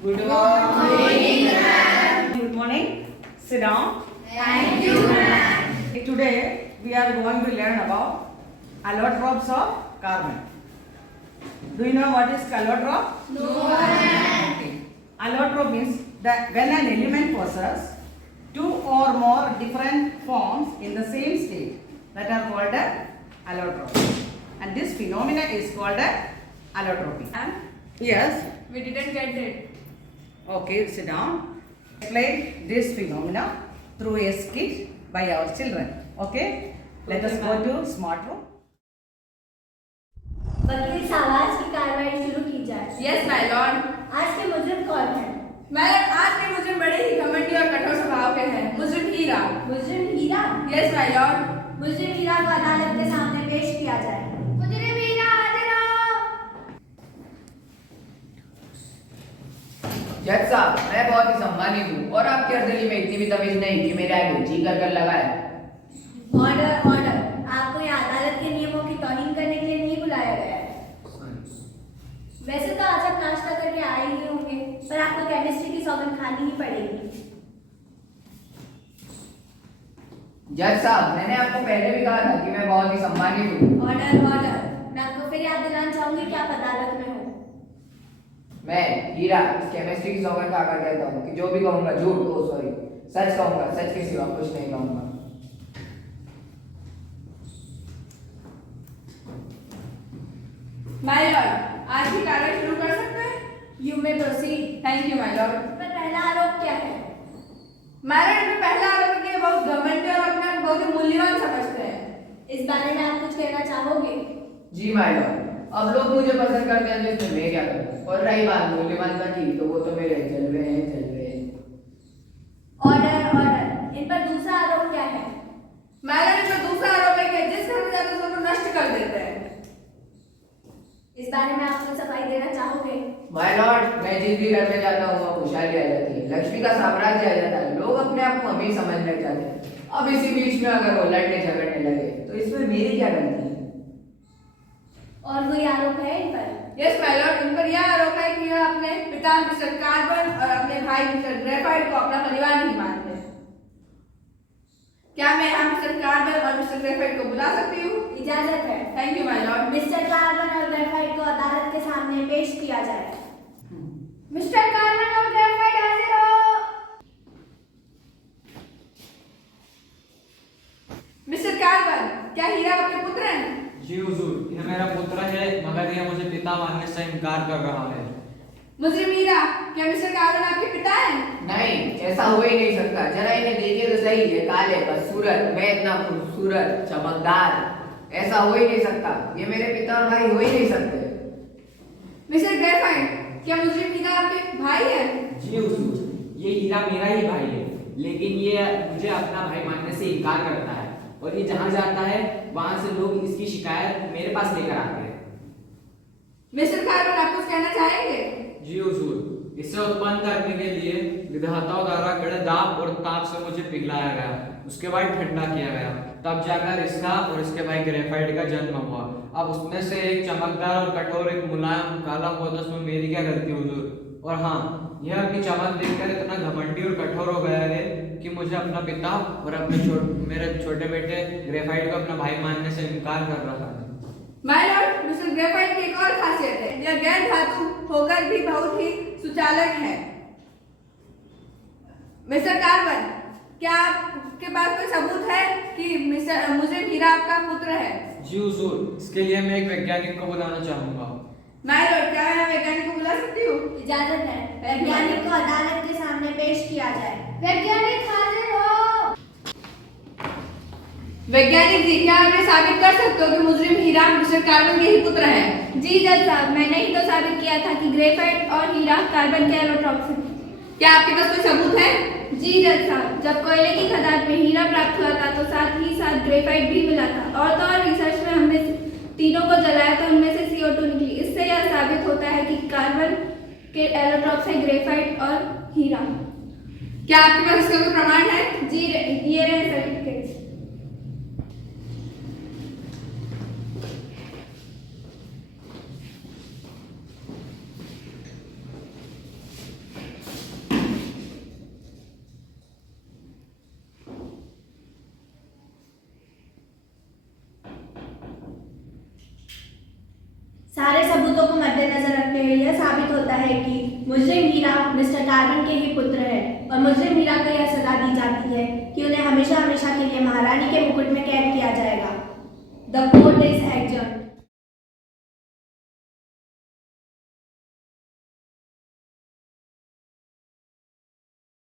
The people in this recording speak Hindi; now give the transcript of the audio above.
Good morning. Good morning. Sit down. Thank you, ma'am. Today we are going to learn about allotropes of carbon. Do you know what is allotrope? No, ma'am. Allotrope means that when an element possesses two or more different forms in the same state, that are called a allotrope. And this phenomena is called a allotropy. Ma'am, Yes. we didn't get it. Okay, sit down. Explain this phenomena through a skit by our children. Okay? Let us go to smart room. वकील साहब आज की कार्रवाई शुरू की जाए। Yes, my lord. आज के मुजरिम कौन है? मैडम, आज के मुजरिम बड़े ही घमंडी और कठोर स्वभाव के हैं। मुजरिम हीरा। मुजरिम हीरा? Yes, my lord. मुजरिम हीरा को अदालत के सामने पेश किया जाए। मुजरिम हीरा हाजिर हो। जज साहब, मैं बहुत ही सम्मानित हूँ और आपकी अर्दली में इतनी भी तमीज नहीं कि मेरे आगे जी कर लगाए। Order order. आपको यहाँ अदालत के नियमों की तौहीन करने के लिए नहीं बुलाया गया है। वैसे तो आज आप नाश्ता करके आए ही होंगे, पर आपको केमिस्ट्री की सौगंध खानी ही पड़ेगी। जज साहब, मैंने आपको पहले भी कहा था कि मैं बहुत ही सम्मानित हूँ। Order order. मैं आपको फिर याद दिलाना चाहूंगी कि आप अदालत में हो। मैं हीरा इस केमिस्ट्री की सौगंध खाकर कहता हूँ कि जो भी कहूँगा झूठ सॉरी सच कहूँगा, सच के सिवा कुछ नहीं कहूँगा। My lord, आज की कार्रवाई शुरू कर सकते हैं? You may proceed. Thank you, my lord. पर पहला आरोप क्या है? मैडम, इसमें पहला आरोप है कि ये बहुत घमंडी और अपने आप को बहुत ही मूल्यवान समझते हैं। इस बारे में आप कुछ कहना चाहोगे? जी माय लॉर्ड, अब लोग मुझे पसंद करते हैं तो इसमें मैं क्या करूँ? और रही बात मूल्यवानता की, तो वो तो मेरे जलवे हैं। Order order. इन पर दूसरा आरोप क्या है? मैडम, इसमें दूसरा आरोप है कि जिस घर में जाते हैं उसको नष्ट कर देते हैं। इस बारे में आप कुछ सफाई देना चाहोगे? माय लॉर्ड, मैं जिस भी घर में जाता हूँ वहाँ खुशहाली आ जाती है, लक्ष्मी का साम्राज्य आ जाता है, लोग अपने आप को अमीर समझ लग जाते हैं। अब इसी बीच में अगर वो लड़ने झगड़ने लगे तो इसमें मेरी क्या गलती है? और कोई आरोप है इन पर? यस माय लॉर्ड, इन पर यह आरोप है कि यह अपने पिता मिस्टर कार्बन और अपने भाई मिस्टर ग्रेफाइट को अपना परिवार नहीं मानते। क्या मैं यहाँ मिस्टर कार्बन और मिस्टर ग्रेफाइट को बुला सकती हूँ? इजाजत है। Thank you my Lord. Mister carbon और ग्रेफाइट को अदालत के सामने पेश किया जाए। मिस्टर कार्बन और ग्रेफाइट हाजिर हो। मिस्टर कार्बन, क्या हीरा आपके पुत्र हैं? जी हुजूर, यह मेरा पुत्र है, मगर यह मुझे पिता मानने से इनकार कर रहा है। मुजरिम हीरा, क्या मिस्टर कार्बन आपके पिता हैं? नहीं, ऐसा हो ही नहीं सकता। जरा इन्हें देखिए तो सही, ये काले बदसूरत, मैं इतना खूबसूरत चमकदार, ऐसा हो ही नहीं सकता। ये मेरे पिता और भाई हो ही नहीं सकते। मिस्टर ग्रेफाइट, क्या मुजरिम हीरा आपके भाई हैं? जी हुजूर, ये हीरा मेरा ही भाई है, लेकिन ये मुझे अपना भाई मानने से इनकार करता है और ये जहाँ जाता है वहाँ से लोग इसकी शिकायत मेरे पास लेकर आते हैं। मिस्टर कार्बन, आप कुछ कहना चाहेंगे? जी हुजूर, इसे उत्पन्न करने के लिए विधाताओं द्वारा कड़े दाब और ताप से मुझे पिघलाया गया, उसके बाद ठंडा किया गया, तब जाकर इसका और इसके भाई ग्रेफाइट का जन्म हुआ। अब उसमें से एक चमकदार और कठोर, एक मुलायम काला हुआ, तो उसमें मेरी क्या गलती हुजूर? और हाँ, यह अपनी चमक देखकर इतना घमंडी और कठोर हो गया है कि मुझे अपना पिता और अपने मेरे छोटे बेटे ग्रेफाइट को अपना भाई मानने से इनकार कर रहा है। माय लॉर्ड, मिस्टर ग्रेफाइट की एक और खासियत है, यह गैर धातु होकर भी बहुत ही सुचालक है। मिस्टर कार्बन, क्या आपके पास कोई सबूत है कि मिस्टर मुजरिम हीरा आपका पुत्र है? जी हुजूर, इसके लिए मैं एक वैज्ञानिक को बुलाना चाहूंगा। माय लॉर्ड, क्या मैं वैज्ञानिक को बुला सकती हूँ? इजाजत है। वैज्ञानिक को अदालत के सामने पेश किया जाए। वैज्ञानिक हाजिर हो। वैज्ञानिक जी, क्या आप ये साबित कर सकते हो कि मुजरिम हीरा मिस्टर कार्बन के ही पुत्र हैं? जी जज साहब, मैंने ही तो साबित किया था कि ग्रेफाइट और हीरा कार्बन के एलोट्रॉप्स हैं। क्या आपके पास कोई सबूत है? जी जज साहब, जब कोयले की खदान में हीरा प्राप्त हुआ था तो साथ ही साथ ग्रेफाइट भी मिला था, और तो और रिसर्च में हमने तीनों को जलाया तो उनमें से CO2 निकली। इससे यह साबित होता है कि कार्बन के एलोट्रॉप्स है ग्रेफाइट और हीरा। क्या आपके पास इसका कोई प्रमाण है? जी ये रहे सर्टिफिकेट्स। सारे सबूतों को मद्देनजर रखते हुए यह साबित होता है कि मुजरिम हीरा मिस्टर कार्बन के ही पुत्र है और मुजरिम हीरा को यह सजा दी जाती है कि उन्हें हमेशा हमेशा के लिए महारानी के मुकुट में कैद किया जाएगा। The court is adjourned.